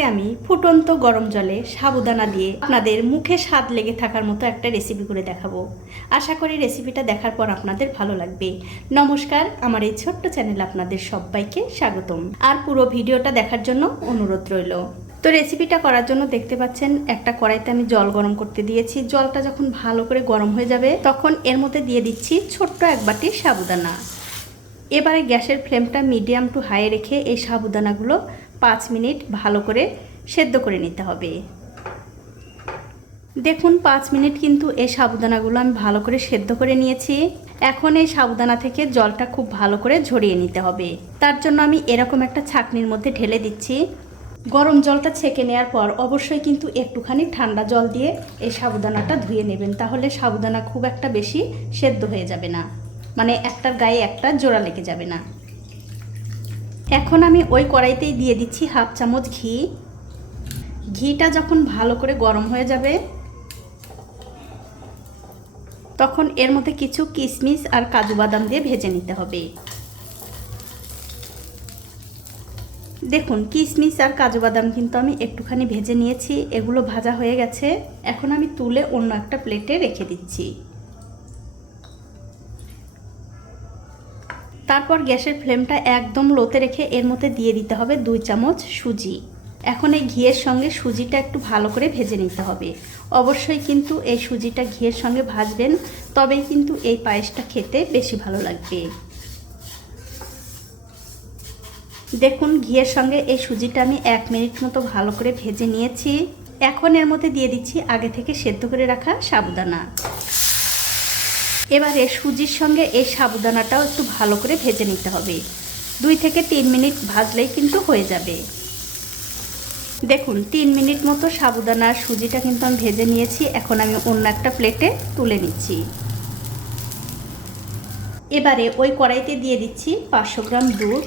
আজকে আমি ফুটন্ত গরম জলে সাবুদানা দিয়ে আপনাদের মুখে স্বাদ লেগে থাকার মতো একটা রেসিপি করে দেখাবো। আশা করি রেসিপিটা দেখার পর আপনাদের ভালো লাগবে। নমস্কার, আমার এই ছোট্ট চ্যানেলে আপনাদের সবাইকে স্বাগতম। আর পুরো ভিডিওটা দেখার জন্য অনুরোধ রইল। তো রেসিপিটা করার জন্য দেখতে পাচ্ছেন একটা কড়াইতে আমি জল গরম করতে দিয়েছি। জলটা যখন ভালো করে গরম হয়ে যাবে তখন এর মধ্যে দিয়ে দিচ্ছি ছোট্ট এক বাটি সাবুদানা। এবারে গ্যাসের ফ্লেমটা মিডিয়াম টু হাই রেখে এই সাবুদানাগুলো 5 মিনিট ভালো করে সেদ্ধ করে নিতে হবে। দেখুন 5 মিনিট কিন্তু এই সাবুদানাগুলো আমি ভালো করে সেদ্ধ করে নিয়েছি। এখন এই সাবুদানা থেকে জলটা খুব ভালো করে ঝরিয়ে নিতে হবে। তার জন্য আমি এরকম একটা ছাঁকনির মধ্যে ঢেলে দিচ্ছি। গরম জলটা ছেঁকে নেওয়ার পর অবশ্যই কিন্তু একটুখানি ঠান্ডা জল দিয়ে এই সাবুদানাটা ধুয়ে নেবেন, তাহলে সাবুদানা খুব একটা বেশি সেদ্ধ হয়ে যাবে না, মানে একটার গায়ে একটা জোড়া লেগে যাবে না। এখন আমি ওই কড়াইতেই দিয়ে দিচ্ছি হাফ চামচ ঘি। ঘিটা যখন ভালো করে গরম হয়ে যাবে তখন এর মধ্যে কিছু কিশমিশ আর কাজু বাদাম দিয়ে ভেজে নিতে হবে। দেখুন কিশমিশ আর কাজু বাদাম কিন্তু আমি একটুখানি ভেজে নিয়েছি, এগুলো ভাজা হয়ে গেছে। এখন আমি তুলে অন্য একটা প্লেটে রেখে দিচ্ছি। তারপর গ্যাসের ফ্লেমটা একদম লোতে রেখে এর মধ্যে দিয়ে দিতে হবে 2 চামচ সুজি। এখন এই ঘিয়ের সঙ্গে সুজিটা একটু ভালো করে ভেজে নিতে হবে। অবশ্যই কিন্তু এই সুজিটা ঘিয়ের সঙ্গে ভাজবেন, তবেই কিন্তু এই পায়েসটা খেতে বেশি ভালো লাগবে। দেখুন ঘিয়ের সঙ্গে এই সুজিটা আমি 1 মিনিট মতো ভালো করে ভেজে নিয়েছি। এখন এর মধ্যে দিয়ে দিচ্ছি আগে থেকে সেদ্ধ করে রাখা সাবুদানা। এবারে সুজির সঙ্গে এই সাবুদানাটাও একটু ভালো করে ভেজে নিতে হবে। 2 থেকে 3 মিনিট ভাজলেই কিন্তু হয়ে যাবে। দেখুন 3 মিনিট মতো সাবুদানা আর সুজিটা কিন্তু আমি ভেজে নিয়েছি। এখন আমি অন্য একটা প্লেটে তুলে নিচ্ছি। এবারে ওই কড়াইতে দিয়ে দিচ্ছি 500 গ্রাম দুধ।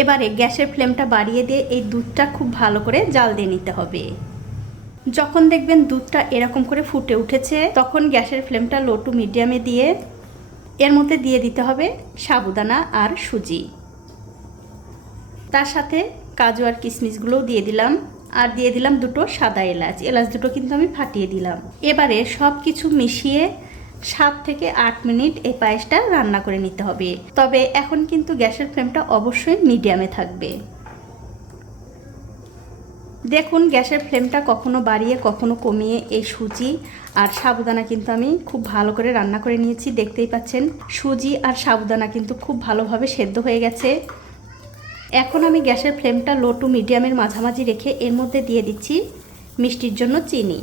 এবারে গ্যাসের ফ্লেমটা বাড়িয়ে দিয়ে এই দুধটা খুব ভালো করে জাল দিয়ে নিতে হবে। যখন দেখবেন দুধটা এরকম করে ফুটে উঠেছে তখন গ্যাসের ফ্লেমটা লো টু মিডিয়ামে দিয়ে এর মধ্যে দিয়ে দিতে হবে সাবুদানা আর সুজি। তার সাথে কাজু আর কিশমিশগুলোও দিয়ে দিলাম, আর দিয়ে দিলাম 2টো সাদা এলাচ। এলাচ দুটো কিন্তু আমি ফাটিয়ে দিলাম। এবারে সব কিছু মিশিয়ে 7 থেকে 8 মিনিট এই পায়েসটা রান্না করে নিতে হবে। তবে এখন কিন্তু গ্যাসের ফ্লেমটা অবশ্যই মিডিয়ামে থাকবে। দেখুন গ্যাসের ফ্লেমটা কখনো বাড়িয়ে কখনো কমিয়ে এই সুজি আর সাবুদানা কিন্তু আমি খুব ভালো করে রান্না করে নিয়েছি। দেখতেই পাচ্ছেন সুজি আর সাবুদানা কিন্তু খুব ভালোভাবে সেদ্ধ হয়ে গেছে। এখন আমি গ্যাসের ফ্লেমটা লো টু মিডিয়ামের মাঝামাঝি রেখে এর মধ্যে দিয়ে দিচ্ছি মিষ্টির জন্য চিনি।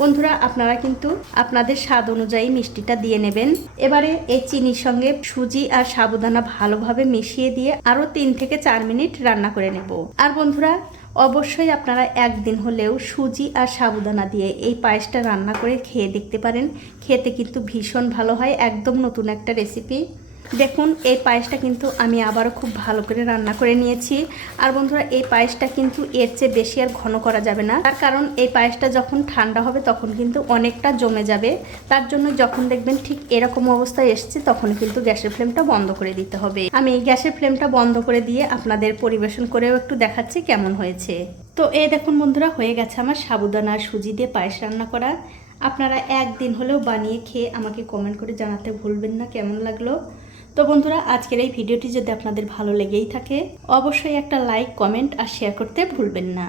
বন্ধুরা আপনারা কিন্তু আপনাদের স্বাদ অনুযায়ী মিষ্টিটা দিয়ে নেবেন। এবারে এই চিনির সঙ্গে সুজি আর সাবুদানা ভালোভাবে মিশিয়ে দিয়ে আরও 3 থেকে 4 মিনিট রান্না করে নেব। আর বন্ধুরা অবশ্যই আপনারা একদিন হলেও সুজি আর সাবুদানা দিয়ে এই পায়েসটা রান্না করে খেয়ে দেখতে পারেন। খেতে কিন্তু ভীষণ ভালো হয়, একদম নতুন একটা রেসিপি। দেখুন এই পায়েসটা কিন্তু আমি আবারও খুব ভালো করে রান্না করে নিয়েছি। আর বন্ধুরা এই পায়েসটা কিন্তু এর চেয়ে বেশি আর ঘন করা যাবে না, তার কারণ এই পায়েসটা যখন ঠান্ডা হবে তখন কিন্তু অনেকটা জমে যাবে। তার জন্য যখন দেখবেন ঠিক এরকম অবস্থায় এসছে তখন কিন্তু গ্যাসের ফ্লেমটা বন্ধ করে দিতে হবে। আমি গ্যাসের ফ্লেমটা বন্ধ করে দিয়ে আপনাদের পরিবেশন করেও একটু দেখাচ্ছি কেমন হয়েছে। তো এই দেখুন বন্ধুরা হয়ে গেছে আমার সাবুদানা আর সুজি দিয়ে পায়েস রান্না করা। আপনারা একদিন হলেও বানিয়ে খেয়ে আমাকে কমেন্ট করে জানাতে ভুলবেন না কেমন লাগলো। তো বন্ধুরা আজকের এই ভিডিওটি যদি আপনাদের ভালো লেগেই থাকে অবশ্যই একটা লাইক, কমেন্ট আর শেয়ার করতে ভুলবেন না।